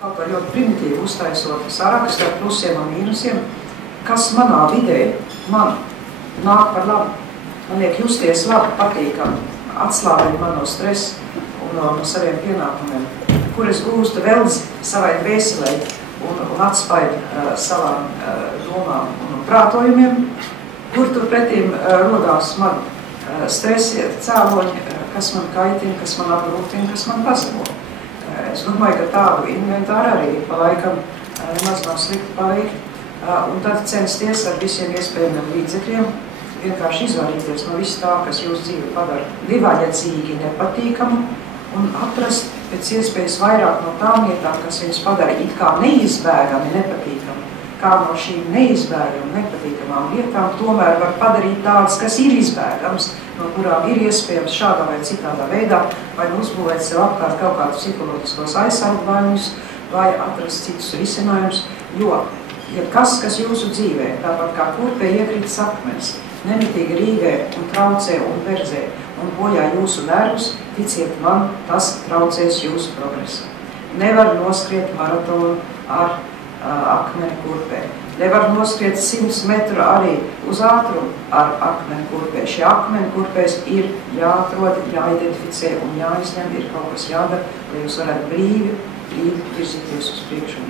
Kaut kā ļoti primitīvi uztaisot sarakstu ar plusiem un mīnusiem, kas manā vidē man nāk par labu. Man liek justies labi, patīkami, atslābina man no stresa un no saviem pienākumiem, kur es gūstu velzi savai dvēselei un atspaidu savām domām un prātojumiem, kur turpretīm rodās man stresi, cēloņi, kas man kaitina, kas man apgrūtina, kas man pazemo. Es domāju, ka tādu inventāru arī pa laikam nemaz nav slikti paveikt, un tad censties ar visiem iespējamiem līdzekļiem vienkārši izvairīties no viss tā, kas jūsu dzīvi padara divvaļadzīgi nepatīkamu, un atrast pēc iespējas vairāk no tām lietām, kas viņus padara it kā neizbēgami nepatīkami, kā no šīm neizbēgami nepatīkamām lietām tomēr var padarīt tādas, kas ir izbēgams, no kurām ir iespējams šādā vai citādā veidā vai uzbūvēt sev apkārt kaut kādus psiholoģiskos aizsargājumus vai atrast citus risinājumus, jo kas jūsu dzīvē, tāpat kā kurpē iekrits akmens, nemitīgi rīvē un traucē un verzē un bojā jūsu nervus, ticiet man, tas traucēs jūsu progresu. Nevar noskriet maratonu ar akmeni kurpē. Nevar noskriet 100 metru arī uz ātrumu ar akmeni kurpē. Šie akmeni kurpēs ir jāatrod, jāidentificē un jāizņem, ir kaut kas jādara, lai jūs varētu brīvi virzīties uz priekšu.